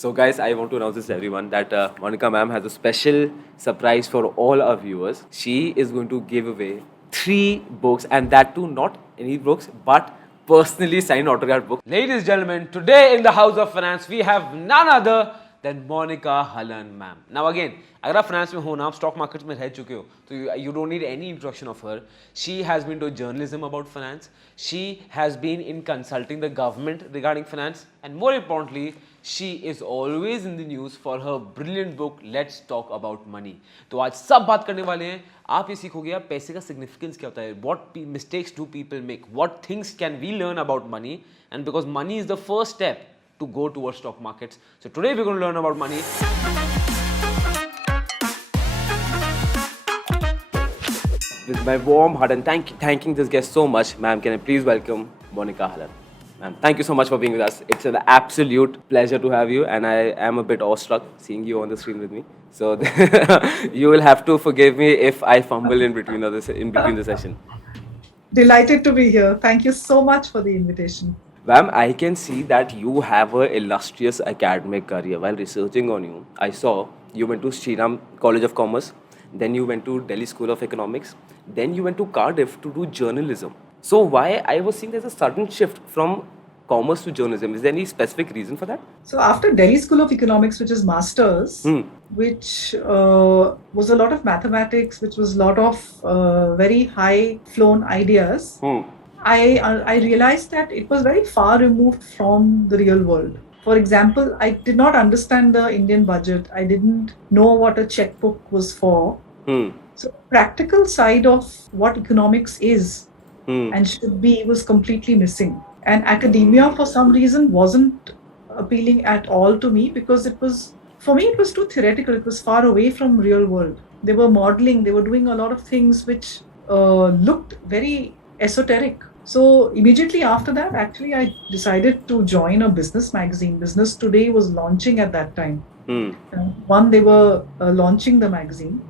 So, guys, I want to announce this to everyone that Monica ma'am has a special surprise for all our viewers. She is going to give away 3 books, and that too not any books, but personally signed autograph book. Ladies and gentlemen, today in the House of Finance, we have none other than Monica Hallan ma'am. Now again, अगर आप finance में हो ना, आप stock market में रह चुके हो, तो you don't need any introduction of her. She has been doing journalism about finance. She has been in consulting the government regarding finance, and more importantly, she is always in the news for her brilliant book Let's Talk About Money. तो आज सब बात करने वाले हैं. आप ये सीखोगे आप पैसे का significance क्या होता है, what mistakes do people make, what things can we learn about money, and because money is the first step to go towards stock markets. So today we're going to learn about money. With my warm heart and thanking this guest so much, ma'am, can I please welcome Monica Hallan. Ma'am, thank you so much for being with us. It's an absolute pleasure to have you, and I am a bit awestruck seeing you on the screen with me. So you will have to forgive me if I fumble in between the session. Delighted to be here. Thank you so much for the invitation. Ma'am, I can see that you have an illustrious academic career. While researching on you, I saw you went to Shriram College of Commerce, then you went to Delhi School of Economics, then you went to Cardiff to do journalism. So why I was seeing there's a sudden shift from commerce to journalism. Is there any specific reason for that? So after Delhi School of Economics, which is masters, which was a lot of mathematics, which was a lot of very high flown ideas, I realized that it was very far removed from the real world. For example, I did not understand the Indian budget. I didn't know what a checkbook was for. So practical side of what economics is and should be was completely missing. And academia, for some reason, wasn't appealing at all to me because for me, it was too theoretical. It was far away from real world. They were modeling. They were doing a lot of things which looked very esoteric. So immediately after that, actually, I decided to join a business magazine. Business Today was launching at that time. They were launching the magazine.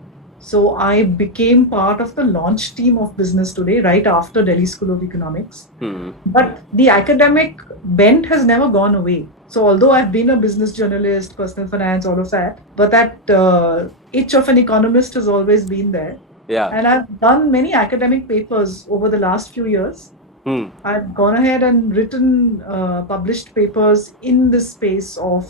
So I became part of the launch team of Business Today right after Delhi School of Economics. But the academic bent has never gone away. So although I've been a business journalist, personal finance, all of that, but that itch of an economist has always been there. Yeah. And I've done many academic papers over the last few years. I've gone ahead and written, published papers in this space of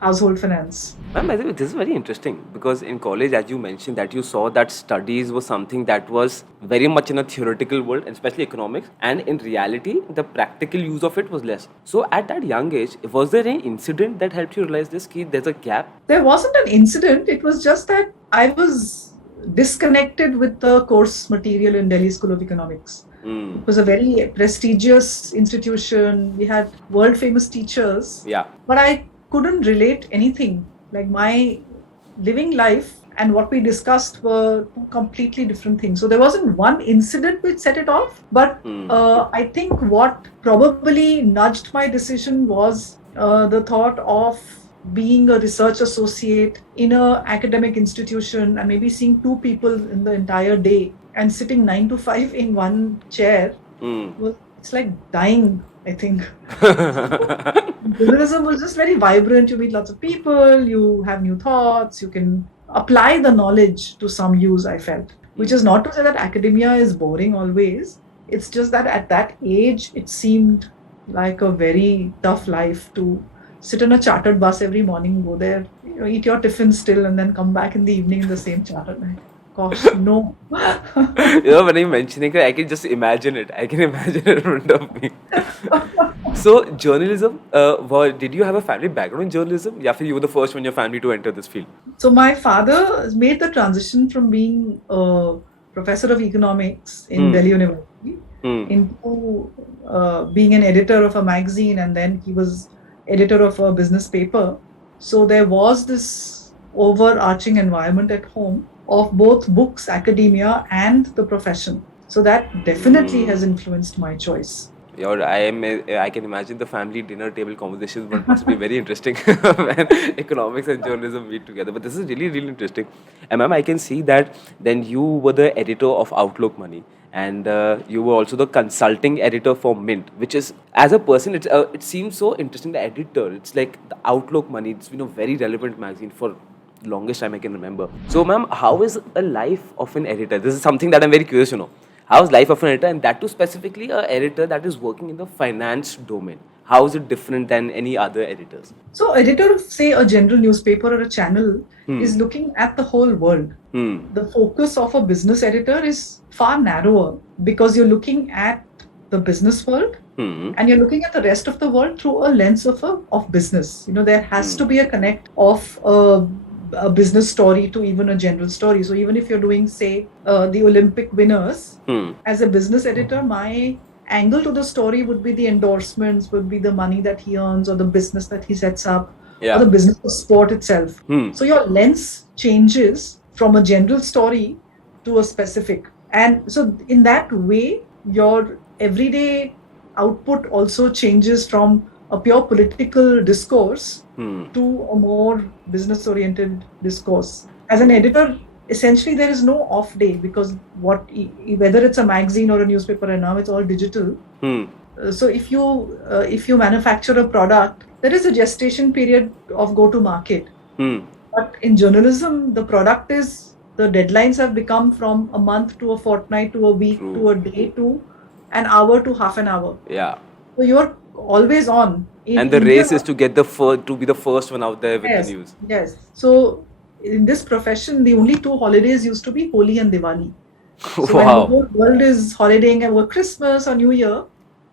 household finance. Ma'am, I think this is very interesting because in college, as you mentioned, that you saw that studies was something that was very much in a theoretical world, and especially economics, and in reality, the practical use of it was less. So at that young age, was there any incident that helped you realize this, key there's a gap? There wasn't an incident. It was just that I was disconnected with the course material in Delhi School of Economics. It was a very prestigious institution. We had world famous teachers. Yeah. But I couldn't relate anything. Like my living life and what we discussed were two completely different things. So there wasn't one incident which set it off. But I think what probably nudged my decision was the thought of being a research associate in an academic institution and maybe seeing two people in the entire day and sitting 9 to 5 in one chair, well, it's like dying, I think. Journalism was just very vibrant. You meet lots of people, you have new thoughts, you can apply the knowledge to some use, I felt. Which is not to say that academia is boring always. It's just that at that age, it seemed like a very tough life to sit in a chartered bus every morning, go there, eat your tiffin still, and then come back in the evening in the same chartered bus. Gosh, no. When you're mentioning it, I can just imagine it. I can imagine it in front of me. So, journalism, did you have a family background in journalism? Or you were the first one in your family to enter this field? So, my father made the transition from being a professor of economics in Delhi University into being an editor of a magazine, and then he was editor of a business paper. So, there was this overarching environment at home of both books, academia, and the profession. So that definitely has influenced my choice. I can imagine the family dinner table conversations, but must be very interesting when economics and journalism meet together. But this is really, really interesting. And ma'am, I can see that then you were the editor of Outlook Money. and you were also the consulting editor for Mint, which is, as a person, it seems so interesting. The editor, it's like the Outlook Money. It's been a very relevant magazine for the longest time I can remember. So, ma'am, how is a life of an editor? This is something that I'm very curious to know. How is life of an editor, and that too specifically a editor that is working in the finance domain? How is it different than any other editors? So, editor of, say, a general newspaper or a channel is looking at the whole world. The focus of a business editor is far narrower because you're looking at the business world and you're looking at the rest of the world through a lens of business. You know, there has to be a connect of a business story to even a general story. So even if you're doing, say, the Olympic winners, as a business editor, my angle to the story would be the endorsements, would be the money that he earns or the business that he sets up, or the business of sport itself. So your lens changes from a general story to a specific. And so in that way, your everyday output also changes from a pure political discourse to a more business-oriented discourse. As an editor, essentially there is no off day because whether it's a magazine or a newspaper, and now it's all digital. So if you manufacture a product, there is a gestation period of go to market. But in journalism, the deadlines have become from a month to a fortnight to a week to a day to an hour to half an hour. Yeah. So you're always on. And the race is to get to be the first one out there with the news. Yes. So in this profession, the only two holidays used to be Holi and Diwali. So when the whole world is holidaying over Christmas or New Year,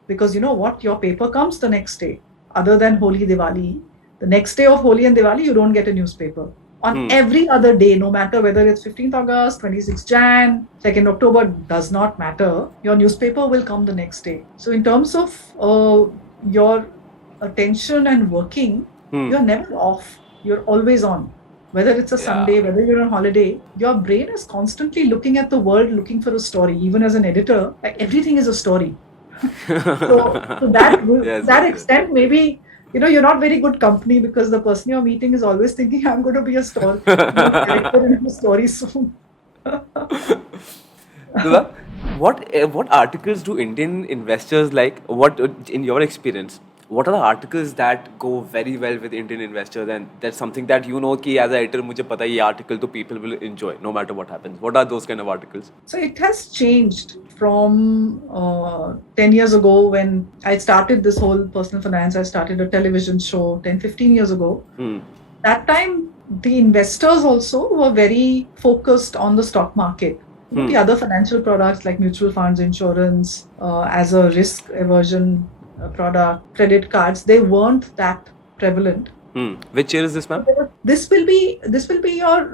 because you know what, your paper comes the next day. Other than Holi, Diwali, the next day of Holi and Diwali, you don't get a newspaper. On every other day, no matter whether it's 15th August, 26th Jan, 2nd October, does not matter. Your newspaper will come the next day. So in terms of your attention and working, you're never off. You're always on. Whether it's a Sunday, whether you're on holiday, your brain is constantly looking at the world, looking for a story. Even as an editor, like everything is a story. So to that extent, maybe you're not very good company because the person you're meeting is always thinking, I'm going to be a character in a story soon. What articles do Indian investors like? What, in your experience, what are the articles that go very well with Indian investors, and that's something that ki as an editor mujhe pata ye article to people will enjoy no matter what happens? What are those kind of articles? So it has changed from 10 years ago when I started this whole personal finance. I started a television show 10-15 years ago. That time the investors also were very focused on the stock market. The other financial products like mutual funds, insurance, as a risk aversion product, credit cards, they weren't that prevalent. Which year is this, ma'am? This will be your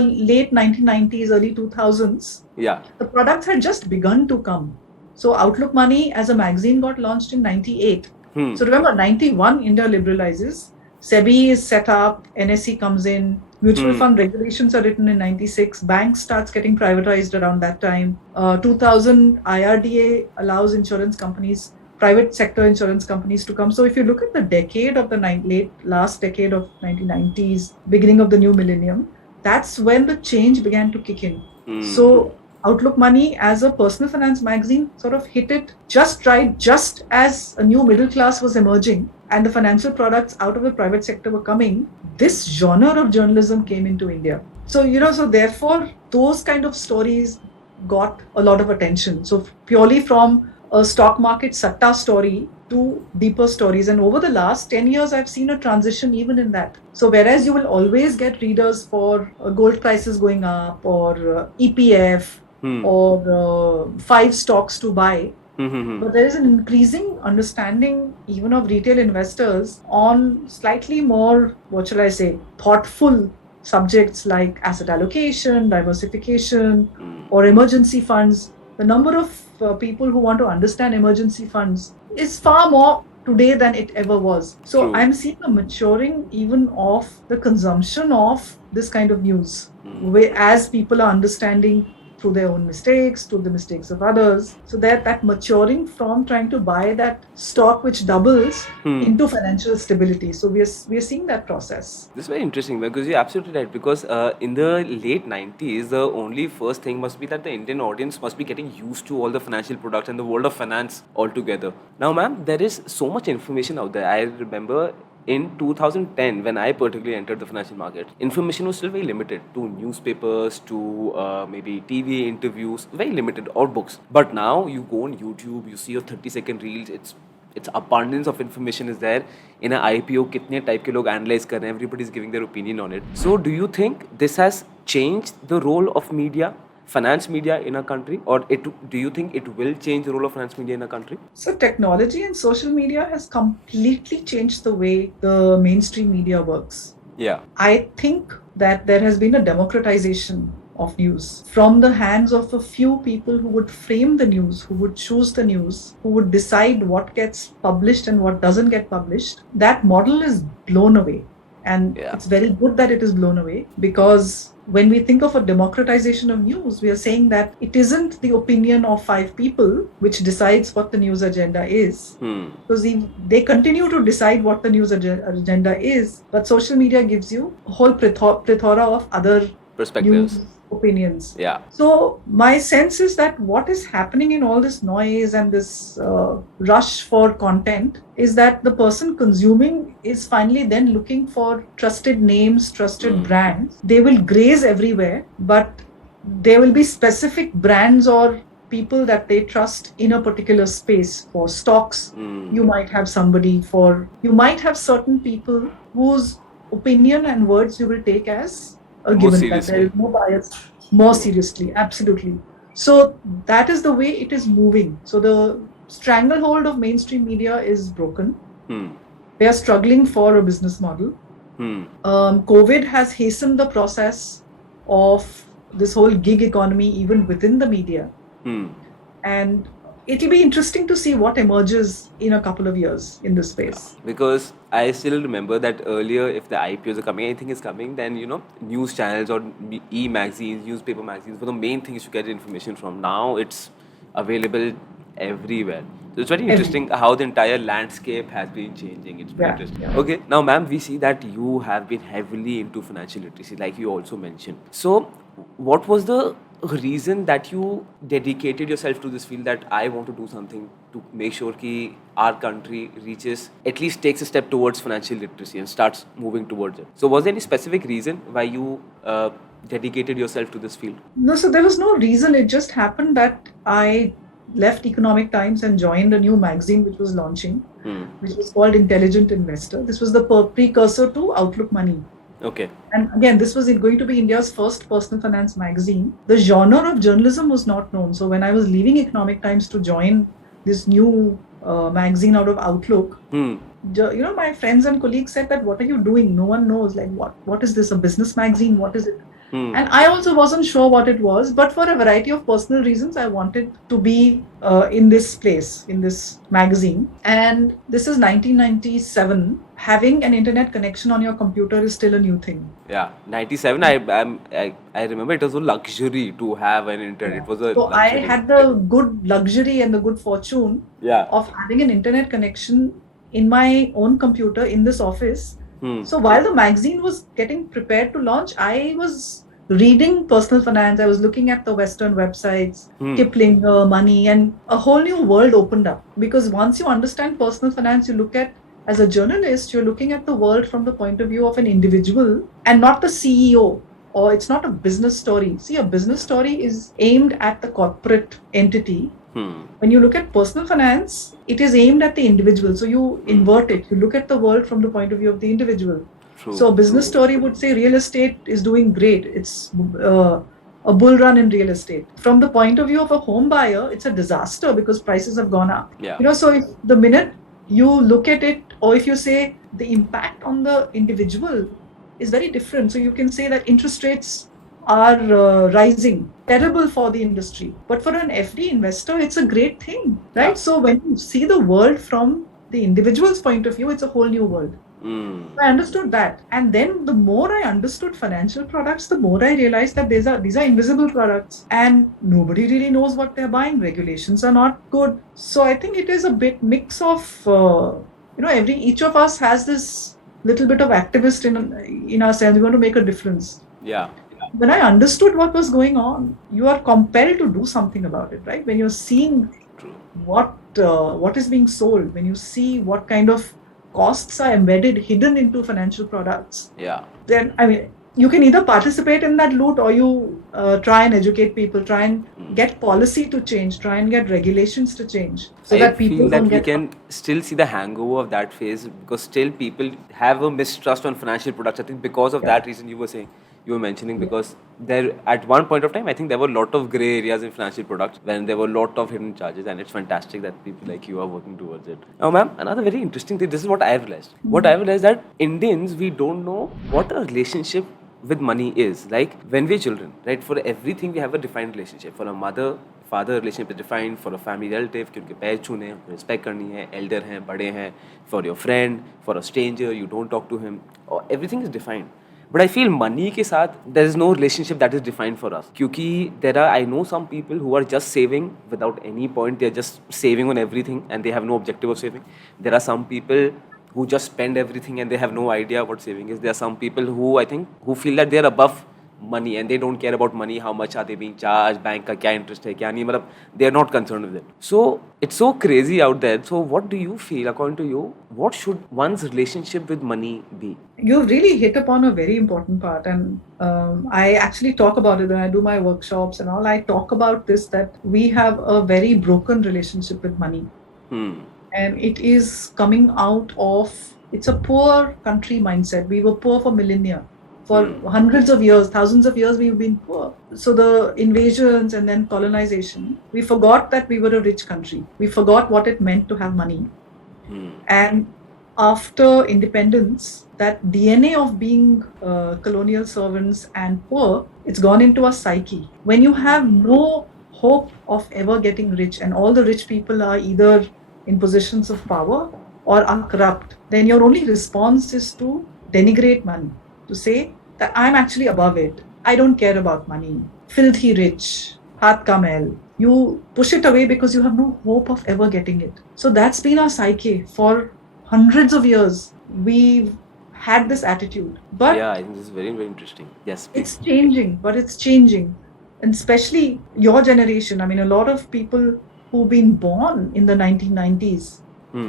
late 1990s, early 2000s. Yeah. The products had just begun to come. So Outlook Money as a magazine got launched in 98. So remember, 91 India liberalizes. SEBI is set up, NSE comes in, mutual fund regulations are written in 96, banks starts getting privatized around that time. 2000 IRDA allows insurance companies, private sector insurance companies to come. So if you look at the decade of the last decade of 1990s, beginning of the new millennium, that's when the change began to kick in. So Outlook Money as a personal finance magazine sort of hit it just right, just as a new middle class was emerging and the financial products out of the private sector were coming. This genre of journalism came into India. So, so therefore, those kind of stories got a lot of attention. So purely from a stock market satta story to deeper stories. And over the last 10 years, I've seen a transition even in that. So whereas you will always get readers for gold prices going up or EPF or 5 stocks to buy, but there is an increasing understanding even of retail investors on slightly more, thoughtful subjects like asset allocation, diversification, or emergency funds. The number of people who want to understand emergency funds is far more today than it ever was. So I'm seeing a maturing even of the consumption of this kind of news, as people are understanding through their own mistakes, through the mistakes of others. So that maturing from trying to buy that stock which doubles into financial stability. So we are seeing that process. This is very interesting because you're absolutely right. Because in the late 90s, the only first thing must be that the Indian audience must be getting used to all the financial products and the world of finance altogether. Now, ma'am, there is so much information out there. I remember in 2010, when I particularly entered the financial market, information was still very limited to newspapers, to maybe TV interviews, very limited, or books. But now you go on YouTube, you see your 30-second reels, it's abundance of information is there. In an IPO, कितने type के लोग analyze कर रहे हैं, everybody is giving their opinion on it. So do you think this has changed the role of media, finance media in a country, or do you think it will change the role of finance media in a country? So technology and social media has completely changed the way the mainstream media works. Yeah. I think that there has been a democratization of news from the hands of a few people who would frame the news, who would choose the news, who would decide what gets published and what doesn't get published. That model is blown away. And it's very good that it is blown away, because when we think of a democratization of news, we are saying that it isn't the opinion of 5 people which decides what the news agenda is. Because they continue to decide what the news agenda is, but social media gives you a whole plethora of other perspectives, news opinions. Yeah. So my sense is that what is happening in all this noise and this rush for content is that the person consuming is finally then looking for trusted names, trusted brands. They will graze everywhere, but there will be specific brands or people that they trust in a particular space. For stocks, you might have somebody. You might have certain people whose opinion and words you will take as a given, that there is no bias, more seriously, absolutely. So that is the way it is moving. So the stranglehold of mainstream media is broken. They are struggling for a business model. COVID has hastened the process of this whole gig economy even within the media. And it'll be interesting to see what emerges in a couple of years in this space. Because I still remember that earlier, if the IPOs are coming, anything is coming, then, news channels or e-magazines, newspaper magazines were the main things to get information from. Now it's available everywhere. So it's very interesting how the entire landscape has been changing. It's very interesting. Yeah. Okay, now ma'am, we see that you have been heavily into financial literacy, like you also mentioned. So what was the reason that you dedicated yourself to this field, that I want to do something to make sure that our country at least takes a step towards financial literacy and starts moving towards it? So was there any specific reason why you dedicated yourself to this field? No, so there was no reason. It just happened that I left Economic Times and joined a new magazine which was launching, which was called Intelligent Investor. This was the precursor to Outlook Money. Okay. And again, this was going to be India's first personal finance magazine. The genre of journalism was not known. So when I was leaving Economic Times to join this new magazine out of Outlook, my friends and colleagues said that, what are you doing? No one knows. Like, what is this? A business magazine? What is it? And I also wasn't sure what it was, but for a variety of personal reasons, I wanted to be in this place, in this magazine. And this is 1997. Having an internet connection on your computer is still a new thing. Yeah, 97. I remember it was a luxury to have an internet. It was a so luxury. I had the good luxury and the good fortune of having an internet connection in my own computer in this office. So while the magazine was getting prepared to launch, I was reading personal finance. I was looking at the Western websites, Kiplinger, Money, and a whole new world opened up. Because once you understand personal finance, you look at, as a journalist, you're looking at the world from the point of view of an individual and not the CEO. Or it's not a business story. See, a business story is aimed at the corporate entity. When you look at personal finance, it is aimed at the individual. So you invert it. You look at the world from the point of view of the individual. True. So a business story would say real estate is doing great. It's a bull run in real estate. From the point of view of a home buyer, it's a disaster because prices have gone up. Yeah. So if the minute you look at it, or if you say the impact on the individual is very different. So you can say that interest rates are rising, terrible for the industry. But for an FD investor, it's a great thing, right? So when you see the world from the individual's point of view, it's a whole new world. Hmm. I understood that. And then the more I understood financial products, the more I realized that these are invisible products and nobody really knows what they're buying. Regulations are not good. So I think it is a bit mix of, each of us has this little bit of activist in ourselves. We want to make a difference. Yeah. When I understood what was going on, you are compelled to do something about it, right? When you're seeing True. what is being sold, when you see what kind of costs are embedded, hidden into financial products, Yeah. then I mean, you can either participate in that loot or you try and educate people, try and get policy to change, try and get regulations to change, so I that people feel don't that we get. can still see the hangover of that phase because still people have a mistrust on financial products. I think because of Yeah, that reason you were mentioning, yeah. because there at one point of time I think there were a lot of gray areas in financial products when there were a lot of hidden charges, and it's fantastic that people like you are working towards it. Now, ma'am, another very interesting thing. This is what I have realized. What I have realized that Indians, we don't know what a relationship with money is. Like when we're children, right? For everything we have a defined relationship. For a mother father relationship is defined, for a family relative कि उनके पैर छूने हैं, respect करनी है, Elder हैं, बड़े हैं, for your friend, for a stranger you don't talk to him, or everything is defined. But I feel money के साथ there is no relationship that is defined for us, क्योंकि I know some people who are just saving without any point. They are just saving on everything and they have no objective of saving. There are some people who just spend everything and they have no idea what saving is. There are some people who I think who feel that they are above money and they don't care about money, how much are they being charged, bank का क्या interest है क्या नहीं, मतलब they are not concerned with it. So it's so crazy out there. So what do you feel, according to you, what should one's relationship with money be? You've really hit upon a very important part, and I actually talk about it when I do my workshops and all. I talk about this, that we have a very broken relationship with money, and it is coming out of, it's a poor country mindset. We were poor for millennia. For hundreds of years, thousands of years, we've been poor. So the invasions and then colonization, we forgot that we were a rich country. We forgot what it meant to have money. And after independence, that DNA of being colonial servants and poor, it's gone into our psyche. When you have no hope of ever getting rich, and all the rich people are either in positions of power or are corrupt, then your only response is to denigrate money, to say that I'm actually above it. I don't care about money. Filthy rich, haath ka mail. You push it away because you have no hope of ever getting it. So that's been our psyche for hundreds of years. We've had this attitude. But Yeah, I think this is very, very interesting. Yes, please. it's changing, but it's changing. And especially your generation. I mean, a lot of people who've been born in the 1990s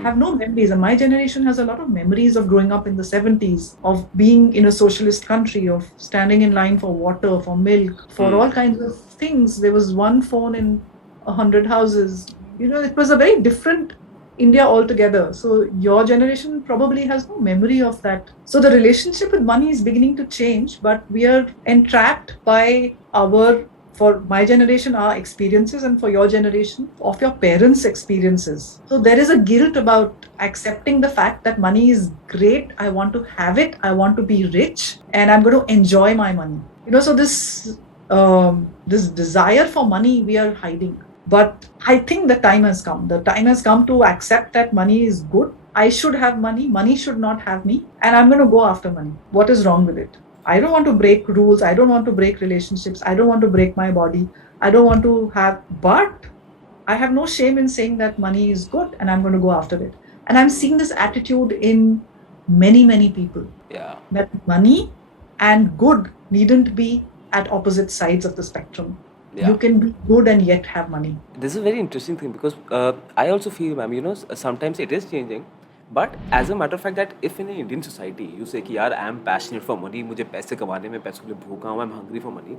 have no memories. And my generation has a lot of memories of growing up in the 70s, of being in a socialist country, of standing in line for water, for milk, for all kinds of things. There was one phone in 100 houses. You know, it was a very different India altogether. So your generation probably has no memory of that. So the relationship with money is beginning to change, but we are entrapped by for my generation, our experiences, and for your generation, of your parents' experiences. So there is a guilt about accepting the fact that money is great. I want to have it. I want to be rich, and I'm going to enjoy my money. You know, so this desire for money we are hiding. But I think the time has come. The time has come to accept that money is good. I should have money. Money should not have me. And I'm going to go after money. What is wrong with it? I don't want to break rules. I don't want to break relationships. I don't want to break my body. I don't want to have, but I have no shame in saying that money is good and I'm going to go after it. And I'm seeing this attitude in many, many people. Yeah. That money and good needn't be at opposite sides of the spectrum. Yeah. You can be good and yet have money. This is a very interesting thing because I also feel, ma'am, sometimes it is changing. But as a matter of fact, that if in an Indian society you say कि यार I am passionate for money, मुझे पैसे कमाने में, पैसों के लिए भूखा हूँ, I'm hungry for money,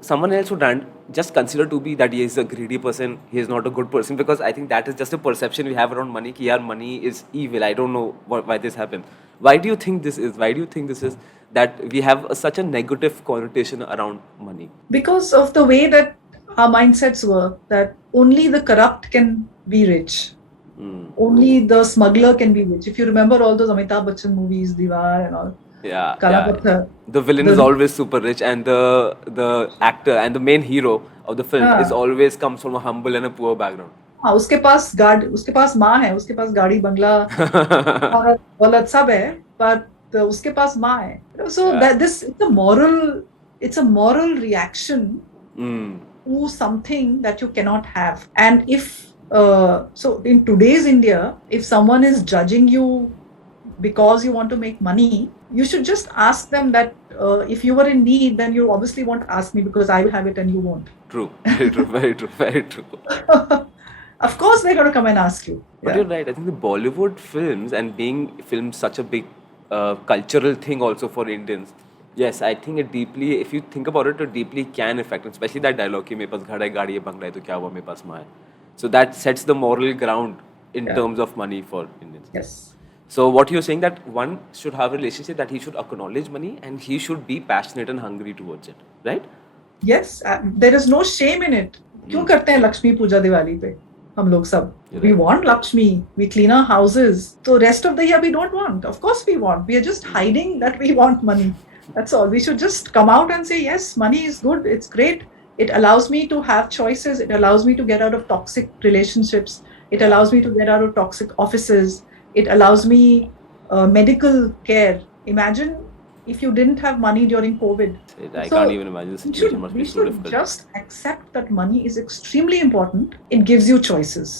someone else would just consider to be that he is a greedy person, he is not a good person, because I think that is just a perception we have around money कि यार money is evil. I don't know why this happens. Why do you think this is? Why do you think this is that we have such a negative connotation around money? Because of the way that our mindsets work, that only the corrupt can be rich. Only the smuggler can be rich. If you remember all those Amitabh Bachchan movies, Diwar and all. Yeah. Kalapathar. The villain is always super rich, and the actor and the main hero of the film is always comes from a humble and a poor background. हाँ, उसके पास माँ है, उसके पास गाड़ी बंगला और दौलत सब है, but उसके पास माँ है. So Yeah. that this it's a moral reaction Mm. to something that you cannot have. And if so in today's India, if someone is judging you because you want to make money, you should just ask them that if you were in need, then you obviously won't ask me because I will have it and you won't. True. Very true. Very true. Very true. Of course, they're going to come and ask you. But Yeah. you're right. I think the Bollywood films and being filmed such a big cultural thing also for Indians. Yes, I think it deeply. If you think about it deeply can affect, especially that dialogue कि मेरे पास घर है गाड़ी है बंगला है तो क्या हुआ मेरे पास माँ है. So that sets the moral ground in Yeah. terms of money for Indians. Yes. So what you're saying that one should have a relationship that he should acknowledge money and he should be passionate and hungry towards it, right? Yes, there is no shame in it. क्यों करते हैं लक्ष्मी पूजा दिवाली पे हम लोग सब? You're We right. want Lakshmi, we clean our houses. So rest of the year we don't want. Of course we want. We are just hiding that we want money. That's all. We should just come out and say, yes, money is good. It's great. It allows me to have choices. It allows me to get out of toxic relationships. It allows me to get out of toxic offices. It allows me medical care. Imagine if you didn't have money during COVID. I So can't even imagine the situation must we be so should difficult. just accept that money is extremely important. It gives you choices.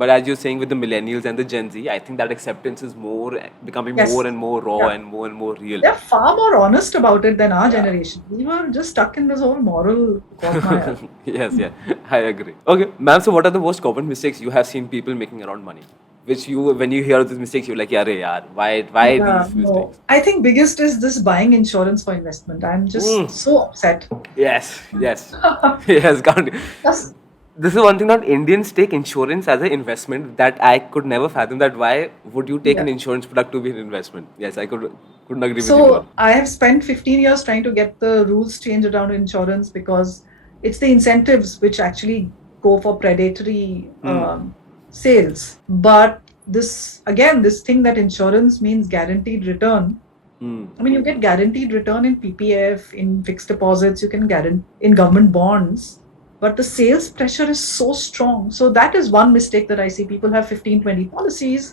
But as you're saying with the millennials and the Gen Z, I think that acceptance is more becoming Yes. more and more raw Yeah. and more real. They're far more honest about it than our Yeah. generation. We were just stuck in this whole moral quagmire. Yes, yeah, I agree. Okay, ma'am. So, what are the most common mistakes you have seen people making around money? Which you, when you hear these mistakes, you're like, "Yaar, yaar, why Yeah, these no. mistakes?" I think biggest is this buying insurance for investment. I'm just so upset. Yes, yes, yes. Can't. Just, This is one thing that Indians take insurance as an investment that I could never fathom. That why would you take an Yeah. insurance product to be an investment? Yes, I couldn't agree with you so more. I have spent 15 years trying to get the rules changed around insurance because it's the incentives which actually go for predatory sales. But this thing that insurance means guaranteed return. I mean, you get guaranteed return in PPF, in fixed deposits, you can guarantee in government bonds, but the sales pressure is so strong. So that is one mistake that I see. People have 15, 20 policies,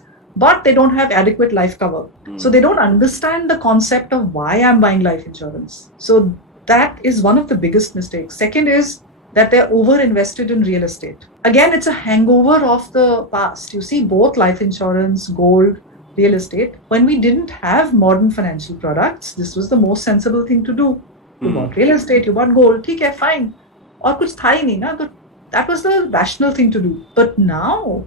but they don't have adequate life cover. So they don't understand the concept of why I'm buying life insurance. So that is one of the biggest mistakes. Second is that they're over invested in real estate. Again, it's a hangover of the past. You see, both life insurance, gold, real estate. When we didn't have modern financial products, this was the most sensible thing to do. You bought real estate, you bought gold, ठीक है, fine. और कुछ था ही नहीं ना, तो that was the rational thing to do. But now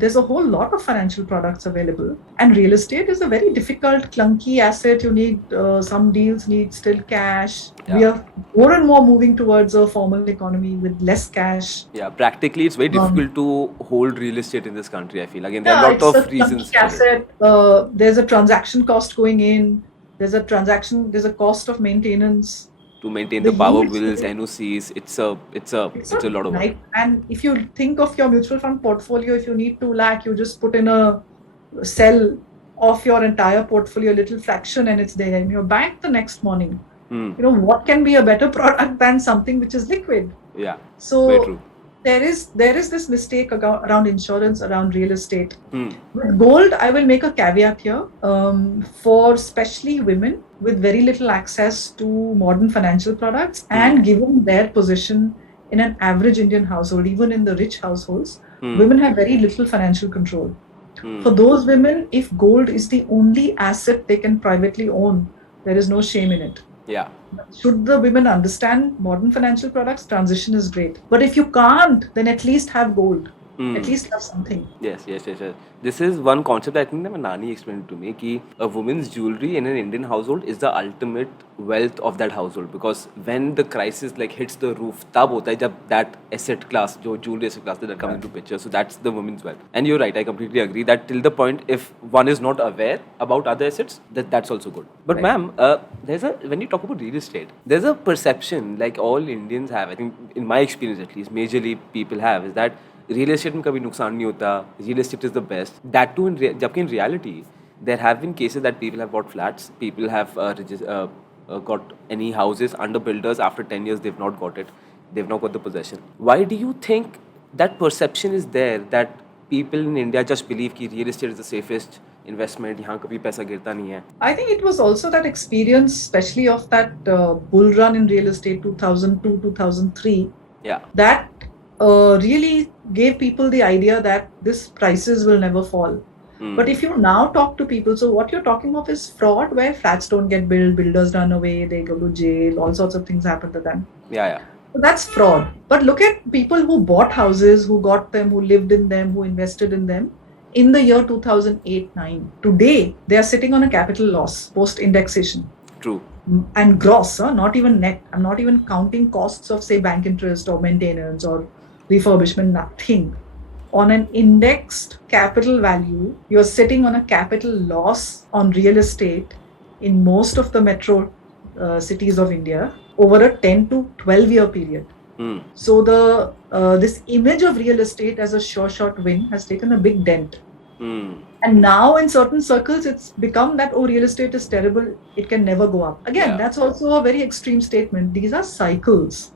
there's a whole lot of financial products available, and real estate is a very difficult, clunky asset. You need some deals need still cash. Yeah. We are more and more moving towards a formal economy with less cash. Yeah, practically it's very difficult to hold real estate in this country. I feel again there are a lot it's of a reasons. clunky For it. asset. There's a transaction cost going in. There's a cost of maintenance. To maintain The the power yields bills, today- NOCs, it's a lot of work. Right. And if you think of your mutual fund portfolio, if you need 2 lakh, you just put in a cell of your entire portfolio, a little fraction, and it's there in your bank the next morning. You know, what can be a better product than something which is liquid? Yeah, So very true. there is this mistake around insurance, around real estate. With gold, I will make a caveat here. For especially women with very little access to modern financial products, and given their position in an average Indian household, even in the rich households, women have very little financial control. For those women, if gold is the only asset they can privately own, there is no shame in it. Yeah. Should the women understand modern financial products, transition is great. But if you can't, then at least have gold. At least have something. Yes. This is one concept I think that my nani explained to me कि a woman's jewelry in an Indian household is the ultimate wealth of that household, because when the crisis like hits the roof, तब होता है जब that asset class, जो jewelry asset class that comes into picture. So that's the woman's wealth. And you're right, I completely agree that till the point if one is not aware about other assets, that's also good. But Right. ma'am, when you talk about real estate, there's a perception like all Indians have, I think in my experience at least, majorly people have, is that real estate में कभी नुकसान नहीं होता, real estate is the best. That too जबकि in reality there have been cases that people have bought flats, people have got any houses under builders after 10 years they've not got it, they've not got the possession. Why do you think that perception is there that people in India just believe कि real estate is the safest investment. यहाँ कभी पैसा गिरता नहीं है. I think it was also that experience, especially of that bull run in real estate 2002, 2003, Yeah. that really gave people the idea that this prices will never fall. But if you now talk to people, so what you're talking of is fraud, where flats don't get built, builders run away, they go to jail, all sorts of things happen to them. Yeah. So that's fraud. But look at people who bought houses, who got them, who lived in them, who invested in them in the year 2008-9. Today, they are sitting on a capital loss post indexation. True. And gross, not even net. I'm not even counting costs of, say, bank interest or maintenance or refurbishment, nothing. On an indexed capital value, you're sitting on a capital loss on real estate in most of the metro cities of India over a 10 to 12 year period. So this image of real estate as a sure shot win has taken a big dent. And now in certain circles, it's become that, oh, real estate is terrible, it can never go up. Again, that's also a very extreme statement. These are cycles.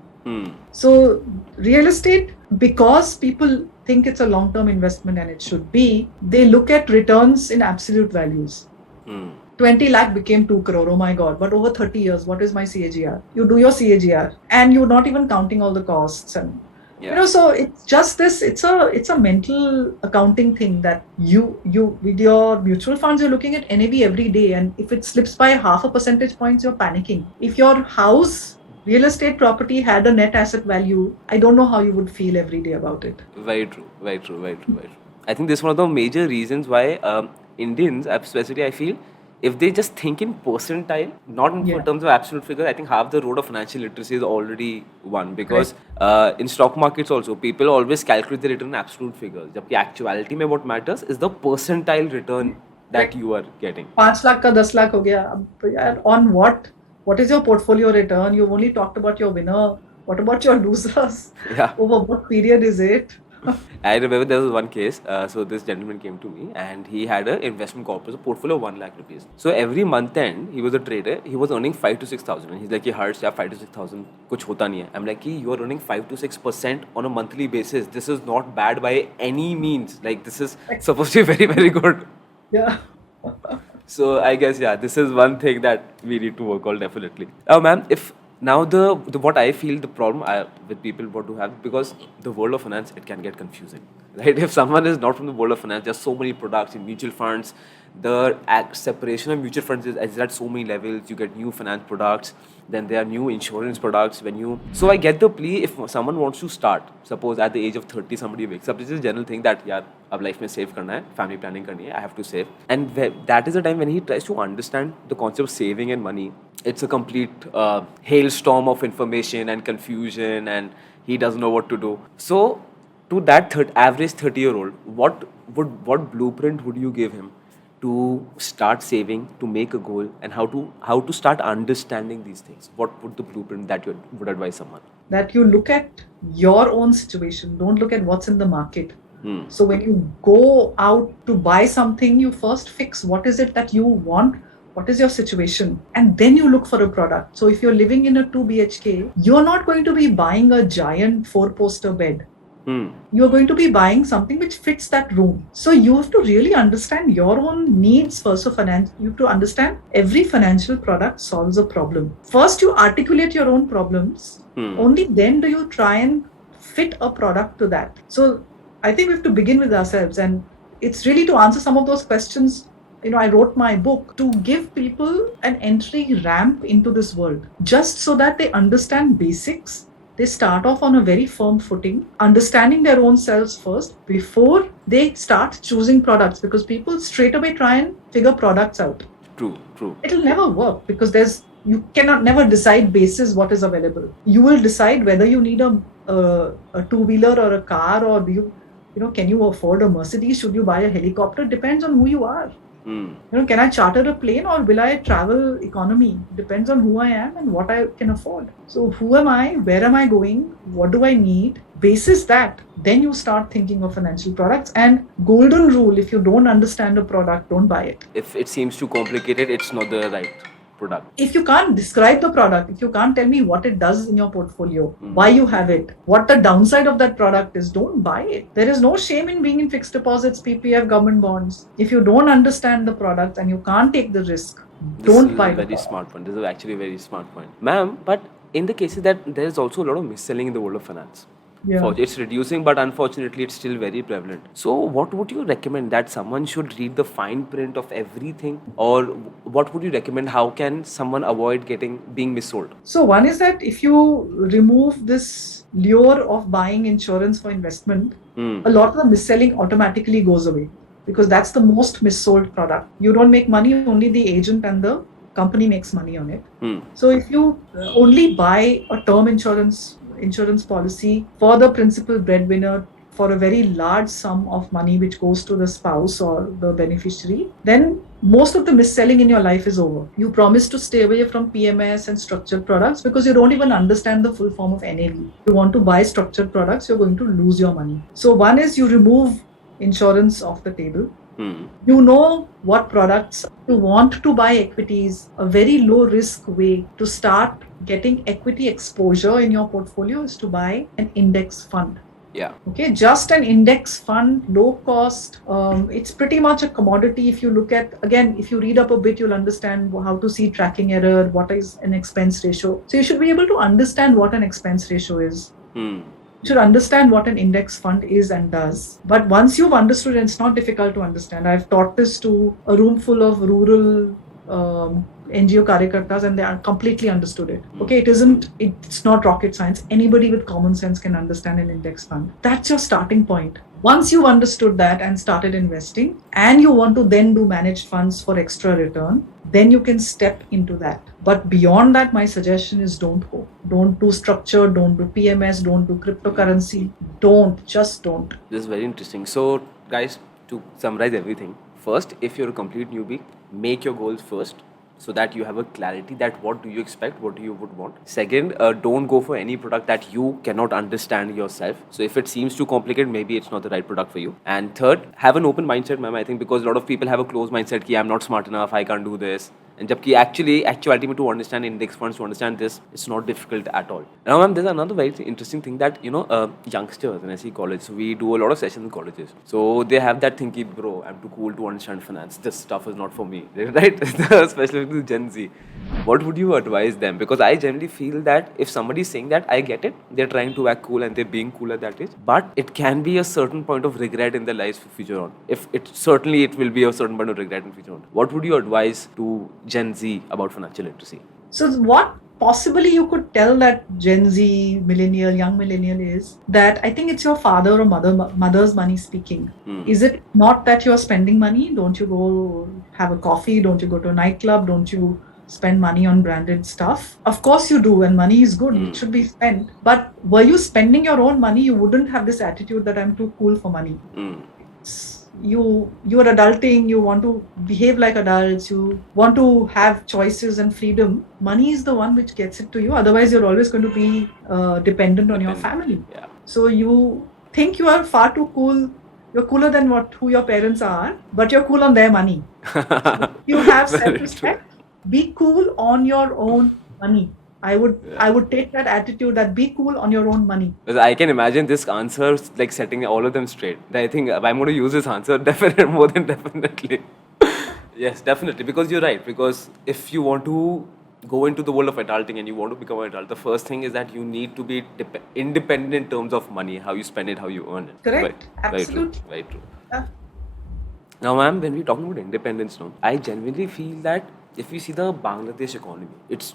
So real estate, because people think it's a long-term investment and it should be, they look at returns in absolute values. 20 lakh became 2 crore, oh my god, but over 30 years, what is my CAGR? You do your CAGR and you're not even counting all the costs. And so it's just this, it's a mental accounting thing that you with your mutual funds, you're looking at NAV every day, and if it slips by half a percentage points, you're panicking. If your house, real estate property had a net asset value, I don't know how you would feel every day about it. Very true. I think this is one of the major reasons why Indians, especially I feel, if they just think in percentile, not in terms of absolute figures, I think half the road of financial literacy is already won. Because in stock markets also, people always calculate the return in absolute figures. Jabki actuality mein what matters is the percentile return that you are getting. 5 lakh ka 10 lakh ho gaya. On what? What is your portfolio return? You've only talked about your winner. What about your losers? Yeah. Over what period is it? I remember there was one case. So this gentleman came to me and he had an investment corpus, a portfolio of 1 lakh rupees. So every month end, he was a trader. He was earning 5 to 6,000. And he's like, "Hey, Harsh, 5 to 6,000, kuch hota nahi hai." I'm like, "You are earning 5 to 6% on a monthly basis. This is not bad by any means. Like, this is supposed to be very, very good." Yeah. So I guess this is one thing that we need to work on definitely. Oh, ma'am, if now the what I feel the problem with people what to have, because the world of finance, it can get confusing, right? If someone is not from the world of finance, there's so many products in mutual funds. The separation of mutual funds is at so many levels. You get new finance products, then there are new insurance products. So I get the plea if someone wants to start. Suppose at the age of 30, somebody wakes up. This is a general thing that ab life mein save karna hai, family planning karni hai, I have to save. And that is the time when he tries to understand the concept of saving and money. It's a complete hailstorm of information and confusion, and he doesn't know what to do. So to that average 30-year-old, what blueprint would you give him to start saving, to make a goal, and how to start understanding these things? What would the blueprint that you would advise someone? That you look at your own situation. Don't look at what's in the market. So when you go out to buy something, you first fix what is it that you want, what is your situation, and then you look for a product. So if you're living in a 2 BHK, you're not going to be buying a giant 4-poster bed. You're going to be buying something which fits that room. So you have to really understand your own needs first of finance. You have to understand every financial product solves a problem. First, you articulate your own problems. Only then do you try and fit a product to that. So I think we have to begin with ourselves, and it's really to answer some of those questions. I wrote my book to give people an entry ramp into this world, just so that they understand basics. They start off on a very firm footing, understanding their own selves first before they start choosing products, because people straight away try and figure products out. True. It'll never work, because you cannot never decide basis what is available. You will decide whether you need a two-wheeler or a car, or can you afford a Mercedes? Should you buy a helicopter? Depends on who you are. Can I charter a plane, or will I travel economy? Depends on who I am and what I can afford. So who am I? Where am I going? What do I need? Basis that, then you start thinking of financial products. And golden rule, if you don't understand a product, don't buy it. If it seems too complicated, it's not the right product. If you can't describe the product, if you can't tell me what it does in your portfolio, why you have it, what the downside of that product is, don't buy it. There is no shame in being in fixed deposits, PPF, government bonds. If you don't understand the product and you can't take the risk, don't buy This is a very smart point. This is actually a very smart point, ma'am. But in the cases that there is also a lot of mis-selling in the world of finance. Yeah. It's reducing, but unfortunately, it's still very prevalent. So, what would you recommend that someone should read the fine print of everything, or what would you recommend? How can someone avoid being missold? So one is that if you remove this lure of buying insurance for investment, a lot of the mis-selling automatically goes away, because that's the most missold product. You don't make money, only the agent and the company makes money on it. So if you only buy a term insurance policy for the principal breadwinner for a very large sum of money which goes to the spouse or the beneficiary, then most of the mis-selling in your life is over. You promise to stay away from PMS and structured products because you don't even understand the full form of NAV. You want to buy structured products, you're going to lose your money. So one is you remove insurance off the table. You know what products you want to buy. Equities, a very low risk way to start getting equity exposure in your portfolio is to buy an index fund. Yeah. Okay, just an index fund, low cost. It's pretty much a commodity. If you look at, again, if you read up a bit, you'll understand how to see tracking error, what is an expense ratio. So you should be able to understand what an expense ratio is. You should understand what an index fund is and does. But once you've understood, and it's not difficult to understand. I've taught this to a room full of rural NGO karyakartas, and they are completely understood it. Okay, it's not rocket science. Anybody with common sense can understand an index fund. That's your starting point. Once you've understood that and started investing, and you want to then do managed funds for extra return, then you can step into that. But beyond that, my suggestion is don't go. Don't do structure, don't do PMS, don't do cryptocurrency. Just don't. This is very interesting. So, guys, to summarize everything, first, if you're a complete newbie, make your goals first, so that you have a clarity that what do you expect, what do you would want. Second, don't go for any product that you cannot understand yourself. So if it seems too complicated, maybe it's not the right product for you. And third, have an open mindset, ma'am. I think because a lot of people have a closed mindset, ki I'm not smart enough, I can't do this. And jabki actuality to understand index funds, to understand this, it's not difficult at all. Now, ma'am, there's another very interesting thing that, youngsters in SE college, so we do a lot of sessions in colleges. So they have that thinking, bro, I'm too cool to understand finance. This stuff is not for me, right? Especially with Gen Z. What would you advise them? Because I generally feel that if somebody is saying that, I get it, they're trying to act cool and they're being cool at that age. But it can be a certain point of regret in their lives for future on. If it will be a certain point of regret in future on. What would you advise to Gen Z about financial literacy? So what possibly you could tell that Gen Z, millennial, young millennial is that I think it's your father or mother's money speaking. Is it not that you're spending money? Don't you go have a coffee? Don't you go to a nightclub? Don't you spend money on branded stuff? Of course you do, and money is good. It should be spent. But were you spending your own money, you wouldn't have this attitude that I'm too cool for money. You're adulting, you want to behave like adults, you want to have choices and freedom. Money is the one which gets it to you. Otherwise, you're always going to be dependent on your family. Yeah. So you think you are far too cool. You're cooler than who your parents are, but you're cool on their money. So you have self-respect. Be cool on your own money. I would take that attitude that be cool on your own money. Because I can imagine this answer like setting all of them straight. I think I'm going to use this answer more than definitely. Yes, definitely. Because you're right. Because if you want to go into the world of adulting and you want to become an adult, the first thing is that you need to be independent in terms of money, how you spend it, how you earn it. Correct. Right. Absolutely. Very true. Yeah. Now, ma'am, when we're talking about independence now, I genuinely feel that if you see the Bangladesh economy, it's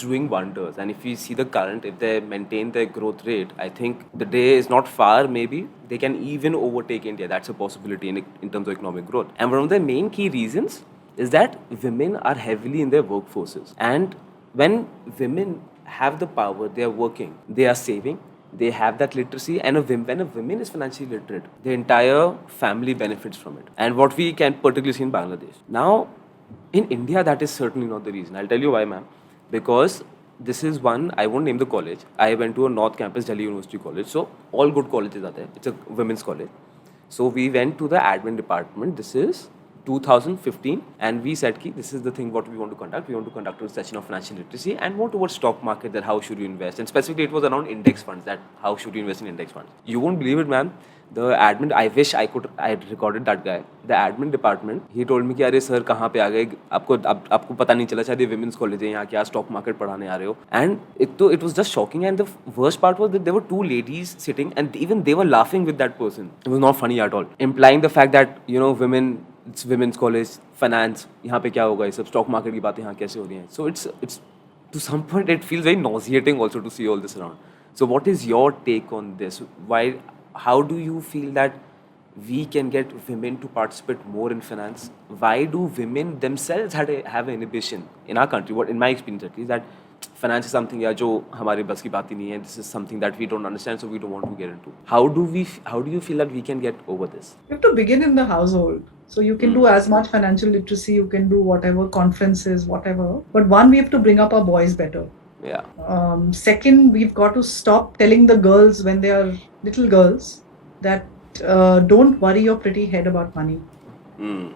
doing wonders. And if you see if they maintain their growth rate, I think the day is not far, maybe they can even overtake India. That's a possibility in terms of economic growth. And one of the main key reasons is that women are heavily in their workforces. And when women have the power, they are working, they are saving, they have that literacy, and when a woman is financially literate, the entire family benefits from it. And what we can particularly see in Bangladesh. Now, in India, that is certainly not the reason. I'll tell you why, ma'am. Because this is one, I won't name the college. I went to a North Campus, Delhi University College. So, all good colleges are there. It's a women's college. So, we went to the admin department. This is 2015, and we said ki this is the thing what we want to conduct. We want to conduct a session of financial literacy and more towards stock market, that how should you invest, and specifically it was around index funds, that how should you invest in index funds. You won't believe it, ma'am. The admin, I wish I had recorded that guy. The admin department, he told me कि अरे sir कहाँ पे आ गए, आपको पता नहीं चला, शायद ये विमेंस कॉलेज है, यहाँ क्या स्टॉक मार्केट पढ़ाने आ रहे हो. And it was just shocking, and the worst part was that there were two ladies sitting and even they were laughing with that person. It was not funny at all, implying the fact that women, it's women's college, finance, यहाँ पे क्या होगा, ये सब stock market की बातें यहाँ कैसे हो रही हैं. So it's to some point it feels very nauseating also to see all this around. So what is your take on this? How do you feel that we can get women to participate more in finance? Why do women themselves have an inhibition in our country? What, in my experience at least, that finance is something जो हमारे बस की बात ही नहीं है. This is something that we don't understand, so we don't want to get into. How do you feel that we can get over this? You have to begin in the household. So you can do as much financial literacy, you can do whatever conferences, whatever. But one, we have to bring up our boys better. Yeah. Second, we've got to stop telling the girls when they are little girls that don't worry your pretty head about money.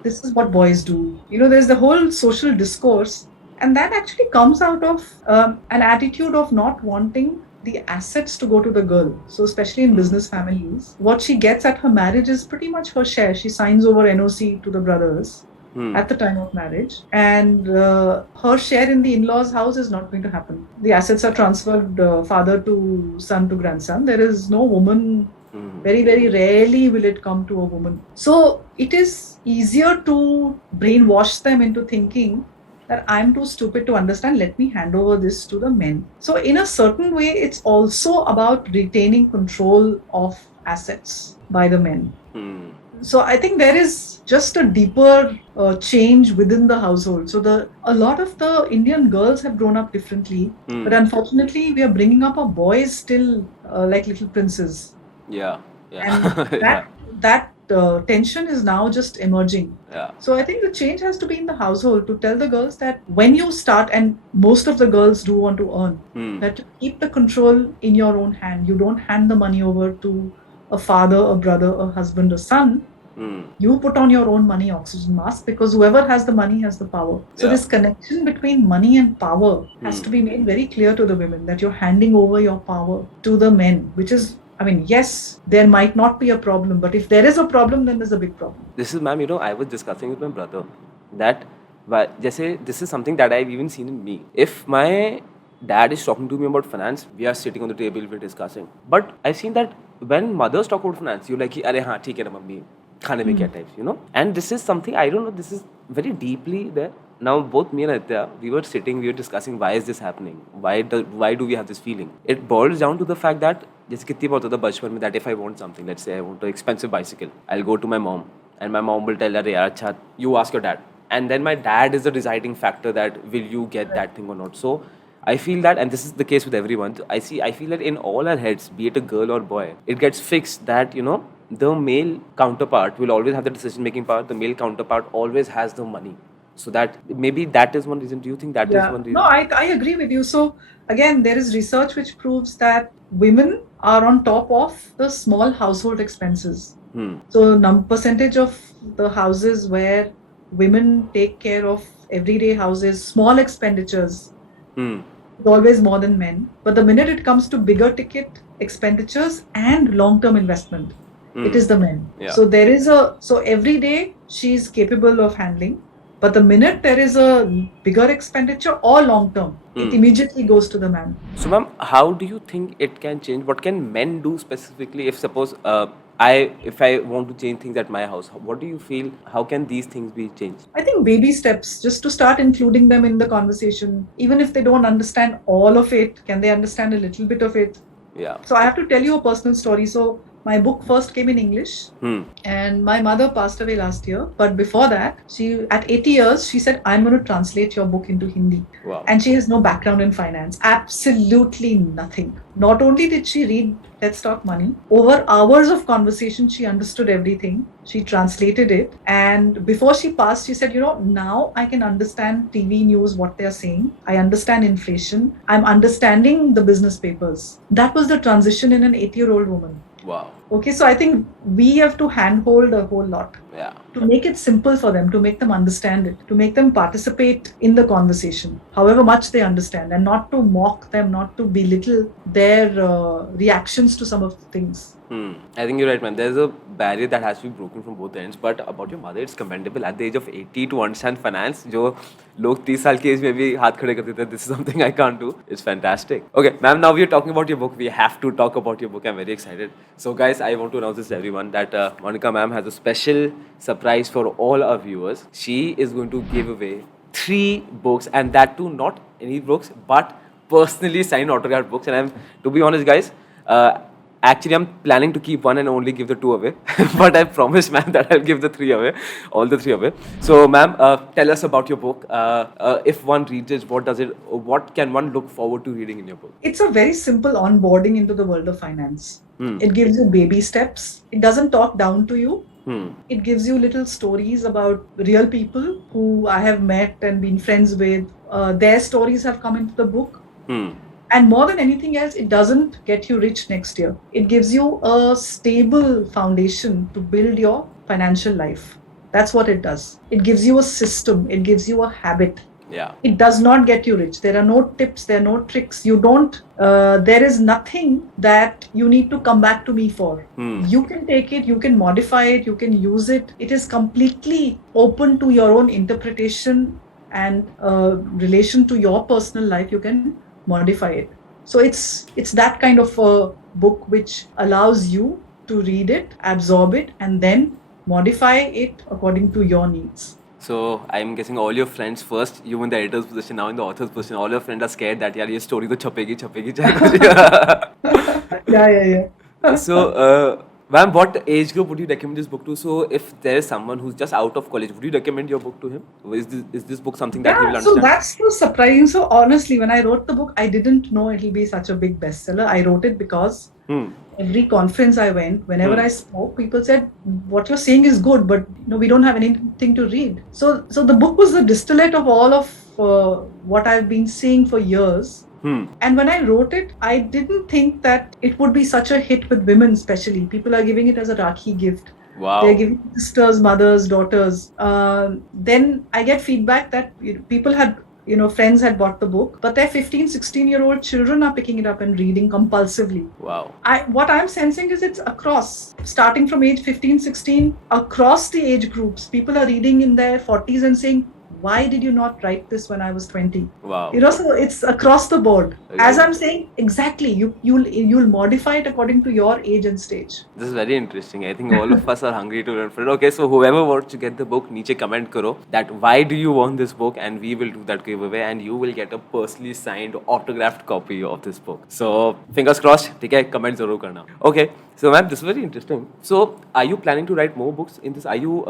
This is what boys do. There's the whole social discourse, and that actually comes out of an attitude of not wanting the assets to go to the girl. So especially in business families, what she gets at her marriage is pretty much her share. She signs over NOC to the brothers at the time of marriage, and her share in the in-laws house is not going to happen. The assets are transferred father to son to grandson. There is no woman. Very, very rarely will it come to a woman. So it is easier to brainwash them into thinking that I'm too stupid to understand, let me hand over this to the men. So in a certain way, it's also about retaining control of assets by the men. So I think there is just a deeper change within the household. So a lot of the Indian girls have grown up differently, but unfortunately we are bringing up our boys still like little princes. Yeah. And that tension is now just emerging. Yeah. So I think the change has to be in the household, to tell the girls that when you start, and most of the girls do want to earn, that you keep the control in your own hand. You don't hand the money over to a father, a brother, a husband, a son. You put on your own money oxygen mask, because whoever has the money has the power. So this connection between money and power has to be made very clear to the women, that you're handing over your power to the men, which is, yes, there might not be a problem, but if there is a problem, then there's a big problem. This is, ma'am, I was discussing with my brother that this is something that I've even seen in me. If my dad is talking to me about finance, we are sitting on the table, we're discussing. But I've seen that when mothers talk about finance, you're like, अरे हाँ ठीक है ना mummy, खाने में क्या types, And this is something, I don't know, this is very deeply there. Now both me and Aditya, we were discussing why is this happening? Why do we have this feeling? It boils down to the fact that जैसे कितनी बात होता है बचपन में, that if I want something, let's say I want an expensive bicycle, I'll go to my mom and my mom will tell her, यार अच्छा, you ask your dad. And then my dad is the deciding factor that will you get that thing or not. So I feel that, and this is the case with everyone, I feel that in all our heads, be it a girl or boy, it gets fixed that, the male counterpart will always have the decision-making power, the male counterpart always has the money. So that, maybe that is one reason. Do you think that is one reason? No, I agree with you. So again, there is research which proves that women are on top of the small household expenses. So percentage of the houses where women take care of everyday houses, small expenditures, is always more than men. But the minute it comes to bigger ticket expenditures and long-term investment, it is the men. Yeah. So every day she's capable of handling. But the minute there is a bigger expenditure or long term, it immediately goes to the man. So, ma'am, how do you think it can change? What can men do specifically if suppose if I want to change things at my house? What do you feel? How can these things be changed? I think baby steps, just to start including them in the conversation. Even if they don't understand all of it, can they understand a little bit of it? Yeah. So I have to tell you a personal story. So my book first came in English, and my mother passed away last year. But before that, at 80 years, she said, I'm going to translate your book into Hindi. Wow. And she has no background in finance, absolutely nothing. Not only did she read Let's Talk Money, over hours of conversation, she understood everything. She translated it. And before she passed, she said, now I can understand TV news, what they're saying. I understand inflation. I'm understanding the business papers. That was the transition in an 80-year-old woman. Wow. Okay, so I think we have to handhold a whole lot Yeah. to make it simple for them, to make them understand it, to make them participate in the conversation, however much they understand, and not to mock them, not to belittle their reactions to some of the things. I think you're right, man. There's a barrier that has to be broken from both ends. But about your mother, it's commendable. At the age of 80 to understand finance, जो लोग 30 साल की as में भी हाथ खड़े करते थे, this is something I can't do. It's fantastic. Okay, ma'am, now we are talking about your book. We have to talk about your book. I'm very excited. So, guys, I want to announce this to everyone that Monica ma'am has a special surprise for all our viewers. She is going to give away 3 books, and that too not any books, but personally signed autographed books. And I'm, to be honest, guys, actually, I'm planning to keep one and only give the 2 away. But I promise, ma'am, that I'll give the 3 away, all the 3 away. So, ma'am, tell us about your book. If one reads it, what can one look forward to reading in your book? It's a very simple onboarding into the world of finance. It gives you baby steps. It doesn't talk down to you. It gives you little stories about real people who I have met and been friends with. Their stories have come into the book. And more than anything else, it doesn't get you rich next year. It gives you a stable foundation to build your financial life. That's what it does. It gives you a system. It gives you a habit. Yeah. It does not get you rich. There are no tips. There are no tricks. You don't, there is nothing that you need to come back to me for. You can take it, you can modify it, you can use it. It is completely open to your own interpretation and relation to your personal life. You can modify it. So it's that kind of a book which allows you to read it, absorb it, and then modify it according to your needs. So I'm guessing all your friends first, you in the editor's position, now in the author's position, all your friends are scared that यार ये story तो छपेगी Yeah. So, ma'am, what age group would you recommend this book to? So, if there is someone who's just out of college, would you recommend your book to him? Is this book something that he will Yeah, understand? so that's so surprising. So honestly, when I wrote the book, I didn't know it'll be such a big bestseller. I wrote it because every conference I went, whenever I spoke, people said, "What you're saying is good, but we don't have anything to read." So the book was the distillate of all of what I've been seeing for years. And when I wrote it, I didn't think that it would be such a hit with women, especially. People are giving it as a Rakhi gift. Wow. They're giving sisters, mothers, daughters. Then I get feedback that people had, friends had bought the book, but their 15, 16-year-old children are picking it up and reading compulsively. Wow. What I'm sensing is it's across, starting from age 15, 16, across the age groups. People are reading in their 40s and saying, why did you not write this when I was 20? Wow. So it's across the board. Okay. As I'm saying, exactly, you'll modify it according to your age and stage. This is very interesting. I think all of us are hungry to learn from it. Okay, so whoever wants to get the book, niche comment karo that why do you want this book, and we will do that giveaway, and you will get a personally signed autographed copy of this book. So fingers crossed. ठीक है, comment जरूर करना. Okay, so ma'am, this is very interesting. So are you planning to write more books in this? Are you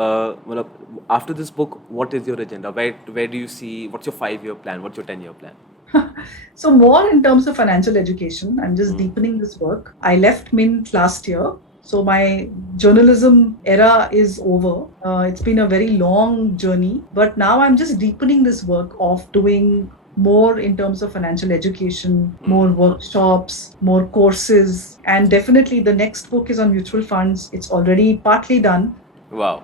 after this book, what is your agenda? Where do you see? What's your 5-year plan? What's your 10-year plan? So more in terms of financial education, I'm just deepening this work. I left Mint last year. So my journalism era is over. It's been a very long journey, but now I'm just deepening this work of doing more in terms of financial education, more workshops, more courses, and definitely the next book is on mutual funds. It's already partly done. Wow.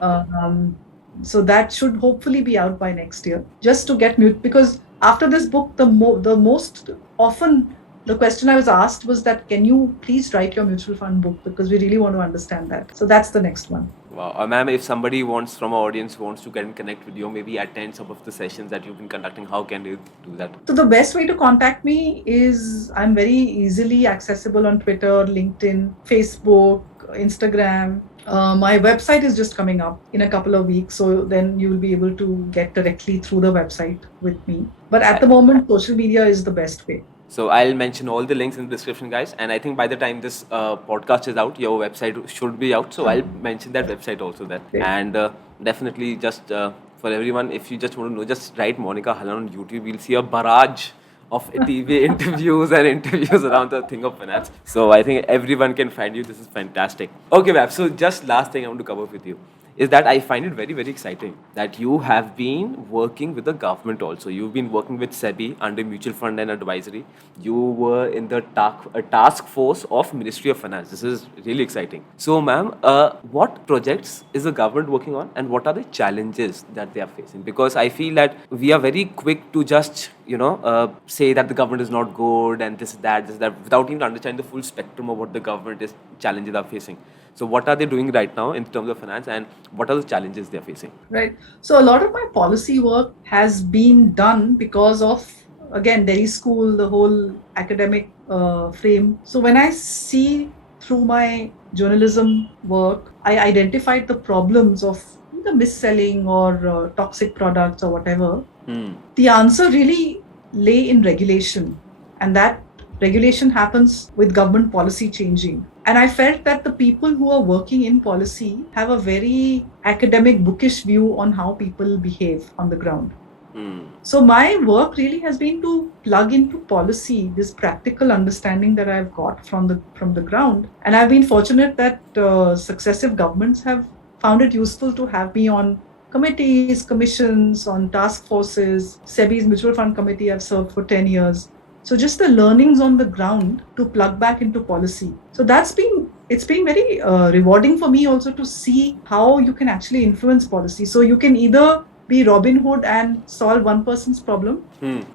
So that should hopefully be out by next year. Just to get because after this book, the most often the question I was asked was that, can you please write your mutual fund book, because we really want to understand that. So that's the next one. Wow. Ma'am, if somebody from our audience wants to get in connect with you, maybe attend some of the sessions that you've been conducting, how can they do that? So the best way to contact me is I'm very easily accessible on Twitter, LinkedIn, Facebook, Instagram. My website is just coming up in a couple of weeks, so then you will be able to get directly through the website with me. But at the moment, social media is the best way. So I'll mention all the links in the description, guys. And I think by the time this podcast is out, your website should be out. So I'll mention that website also there. Okay. And definitely just for everyone, if you just want to know, just write Monica Hallan on YouTube. You'll see a barrage of TV interviews and interviews around the thing of finance. So I think everyone can find you. This is fantastic. Okay, Bab. So just last thing I want to cover with you. is that I find it very, very exciting that you have been working with the government also. You've been working with SEBI under mutual fund and advisory. You were in the task force of Ministry of Finance. This is really exciting. So, ma'am, what projects is the government working on, and what are the challenges that they are facing? Because I feel that we are very quick to just, say that the government is not good and this, that, without even understanding the full spectrum of what the government is challenges are facing. So, what are they doing right now in terms of finance, and what are the challenges they are facing? Right. So a lot of my policy work has been done because of, again, Delhi School, the whole academic frame. So when I see through my journalism work, I identified the problems of the mis-selling or toxic products or whatever. The answer really lay in regulation, and that regulation happens with government policy changing. And I felt that the people who are working in policy have a very academic, bookish view on how people behave on the ground. So my work really has been to plug into policy this practical understanding that I've got from the ground. And I've been fortunate that successive governments have found it useful to have me on committees, commissions, on task forces. SEBI's mutual fund committee I've served for 10 years. So just the learnings on the ground to plug back into policy. So it's been very rewarding for me also to see how you can actually influence policy. So you can either be Robin Hood and solve one person's problem,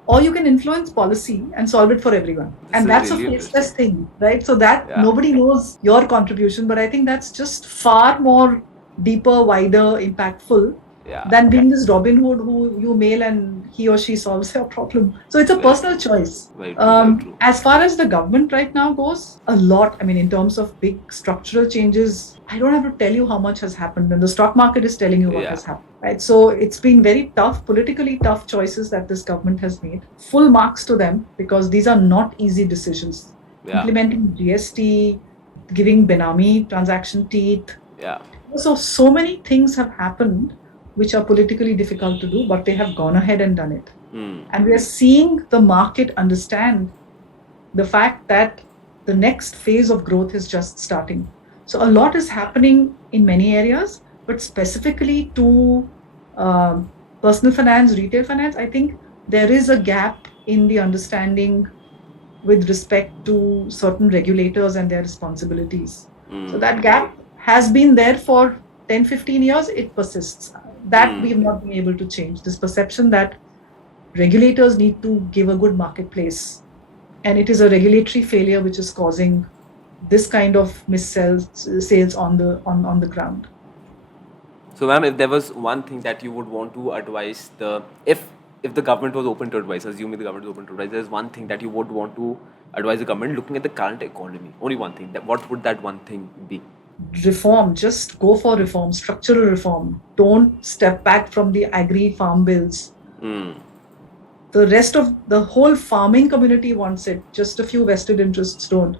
or you can influence policy and solve it for everyone. And that's a faceless thing, right? So that nobody knows your contribution, but I think that's just far more deeper, wider, impactful than being this Robin Hood who you mail and he or she solves your problem. So it's a personal choice. Very true. As far as the government right now goes, a lot. I mean, in terms of big structural changes, I don't have to tell you how much has happened, and the stock market is telling you what has happened. Right? So it's been very tough, politically tough choices that this government has made. Full marks to them, because these are not easy decisions. Implementing GST, giving Benami transaction teeth. So many things have happened which are politically difficult to do, but they have gone ahead and done it. And we are seeing the market understand the fact that the next phase of growth is just starting. So a lot is happening in many areas, but specifically to personal finance, retail finance, I think there is a gap in the understanding with respect to certain regulators and their responsibilities. So that gap has been there for 10, 15 years, it persists. That we have not been able to change. This perception that regulators need to give a good marketplace, and it is a regulatory failure which is causing this kind of sales on the ground. So, ma'am, if there was one thing that you would want to advise if the government was open to advice, assuming the government is open to advice, there's one thing that you would want to advise the government looking at the current economy. Only one thing. What would that one thing be? Reform. Just go for reform, structural reform. Don't step back from the agri-farm bills. The rest of the whole farming community wants it. Just a few vested interests don't.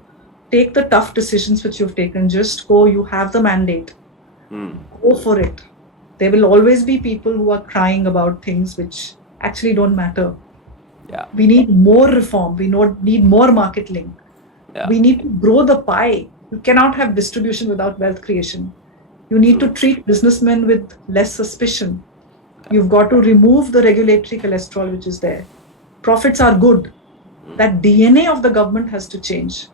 Take the tough decisions which you've taken. Just go. You have the mandate. Go for it. There will always be people who are crying about things which actually don't matter. We need more reform. We need more market link. We need to grow the pie. You cannot have distribution without wealth creation. You need to treat businessmen with less suspicion. You've got to remove the regulatory cholesterol which is there. Profits are good. That DNA of the government has to change.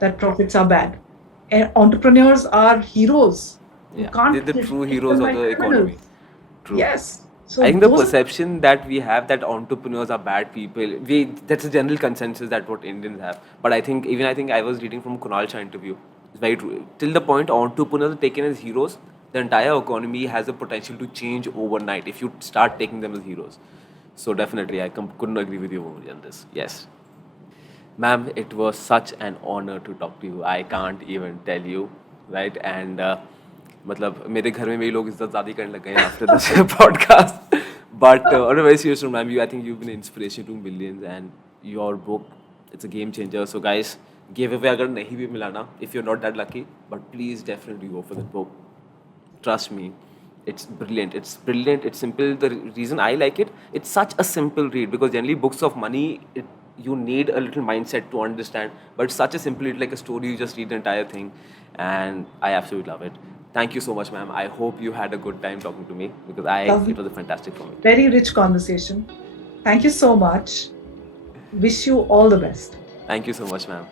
That profits are bad. And entrepreneurs are heroes. You can't They're the true heroes of the economy. True. Yes. So I think the perception that we have that entrepreneurs are bad people, that's a general consensus that what Indians have. But I think I was reading from Kunal Shah interview. It's very true. Till the point entrepreneurs are taken as heroes, the entire economy has the potential to change overnight if you start taking them as heroes. So definitely, I couldn't agree with you more on this. Yes. Ma'am, it was such an honor to talk to you. I can't even tell you, right? And मतलब मेरे घर में मेरे लोग इज्जत ज़्यादा करने लग गए हैं after this podcast. But on a very serious note, ma'am, I think you've been an inspiration to millions, and your book, it's a game changer. So guys, giveaway अगर नहीं भी मिला ना, if you're not that lucky, but please definitely go for the book. Trust me, it's brilliant. It's brilliant. It's simple. The reason I like it, it's such a simple read, because generally books of money, you need a little mindset to understand. But it's such a simple read, like a story. You just read the entire thing, and I absolutely love it. Thank you so much, ma'am. I hope you had a good time talking to me because Lovely. it was fantastic for me. Very rich conversation. Thank you so much. Wish you all the best. Thank you so much, ma'am.